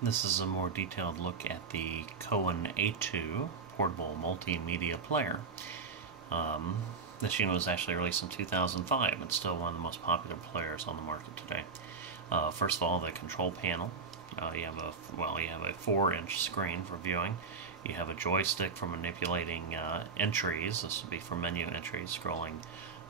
This is a more detailed look at the Cowon A2 portable multimedia player. This unit was actually released in 2005. It's still one of the most popular players on the market today. First of all, the control panel. You have a 4-inch screen for viewing. You have a joystick for manipulating entries. This would be for menu entries, scrolling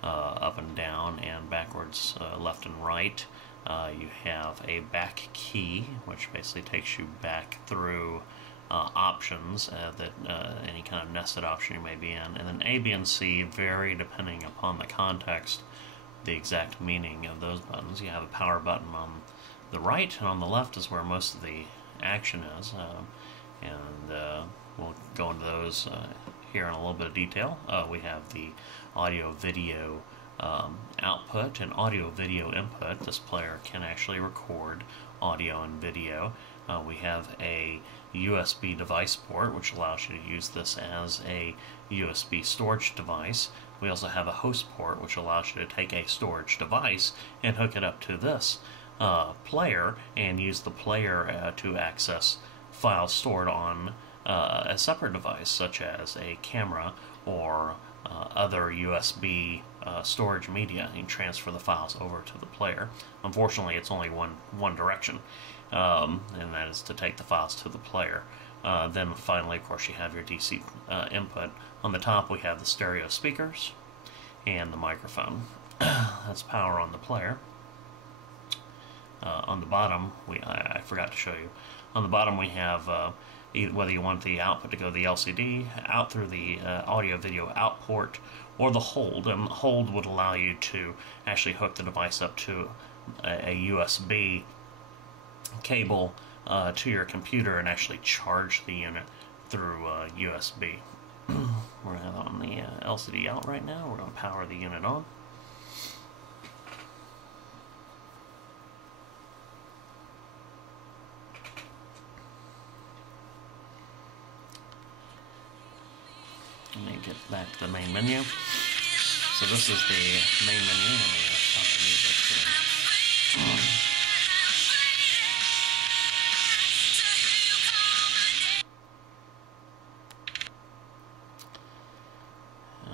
up and down and backwards, left and right. You have a back key, which basically takes you back through options that any kind of nested option you may be in. And then A, B, and C vary depending upon the context, the exact meaning of those buttons. You have a power button on the right, and on the left is where most of the action is. We'll go into those here in a little bit of detail. We have the audio-video output and audio-video input. This player can actually record audio and video. We have a USB device port, which allows you to use this as a USB storage device. We also have a host port, which allows you to take a storage device and hook it up to this player and use the player to access files stored on a separate device, such as a camera or other USB storage media. You can transfer the files over to the player. Unfortunately, it's only one direction, and that is to take the files to the player. Then finally, of course, you have your DC input. On the top, we have the stereo speakers and the microphone. That's power on the player. On the bottom, I forgot to show you. On the bottom, we have whether you want the output to go to the LCD, out through the audio-video out port, or the hold. And the hold would allow you to actually hook the device up to a USB cable to your computer and actually charge the unit through USB. We're going to have on the LCD out right now. We're going to power the unit on. Let me get back to the main menu. So this is the main menu. Let me stop the music here.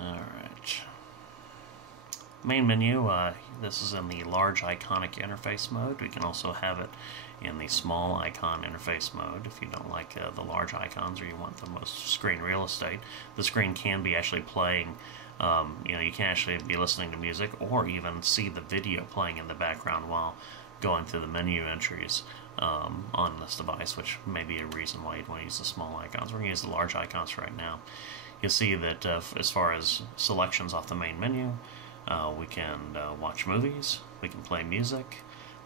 Alright. Main menu, this is in the large iconic interface mode. We can also have it in the small icon interface mode if you don't like the large icons or you want the most screen real estate. The screen can be actually playing, you can actually be listening to music or even see the video playing in the background while going through the menu entries on this device, which may be a reason why you'd want to use the small icons. We're going to use the large icons right now. You'll see that as far as selections off the main menu, we can watch movies, we can play music,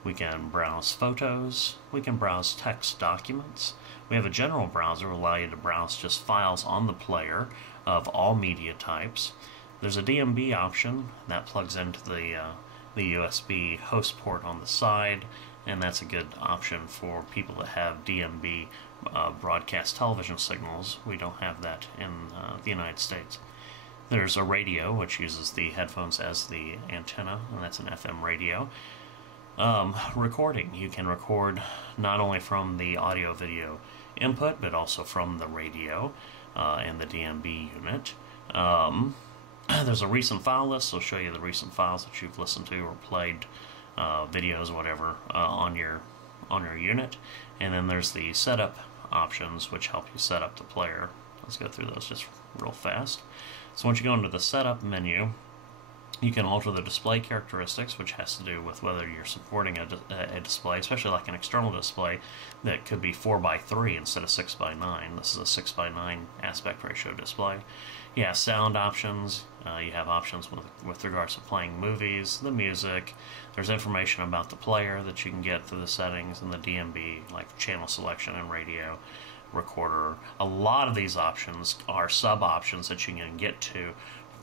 we can browse photos, we can browse text documents. We have a general browser that will allow you to browse just files on the player of all media types. There's a DMB option that plugs into the USB host port on the side, and that's a good option for people that have DMB broadcast television signals. We don't have that in the United States. There's a radio, which uses the headphones as the antenna, and that's an FM radio. Recording. You can record not only from the audio-video input, but also from the radio and the DMB unit. There's a recent file list, so I'll show you the recent files that you've listened to or played, videos, whatever, on your unit. And then there's the setup options, which help you set up the player. Let's go through those just real fast. So once you go into the setup menu, you can alter the display characteristics, which has to do with whether you're supporting a display, especially like an external display that could be 4:3 instead of 6:9. This is a 6:9 aspect ratio display. You have sound options. You have options with regards to playing movies, the music. There's information about the player that you can get through the settings and the DMB, like channel selection and radio recorder. A lot of these options are sub-options that you can get to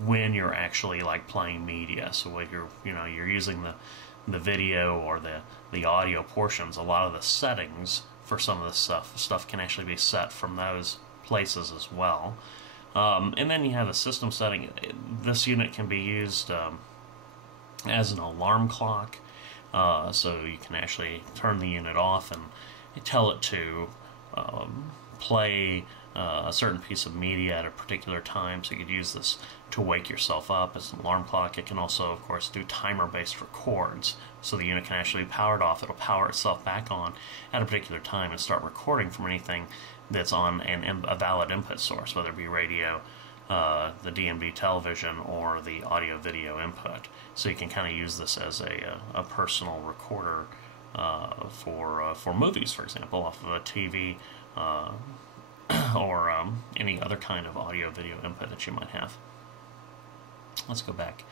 when you're actually like playing media. So when you're using the video or the audio portions, a lot of the settings for some of this stuff can actually be set from those places as well. And then you have a system setting. This unit can be used as an alarm clock, so you can actually turn the unit off tell it to play a certain piece of media at a particular time. So you could use this to wake yourself up as an alarm clock. It can also, of course, do timer-based records. So the unit can actually be powered off. It'll power itself back on at a particular time and start recording from anything that's on a valid input source, whether it be radio, the DMB television, or the audio-video input. So you can kind of use this as a personal recorder for movies, for example, off of a TV, or any other kind of audio-video input that you might have. Let's go back.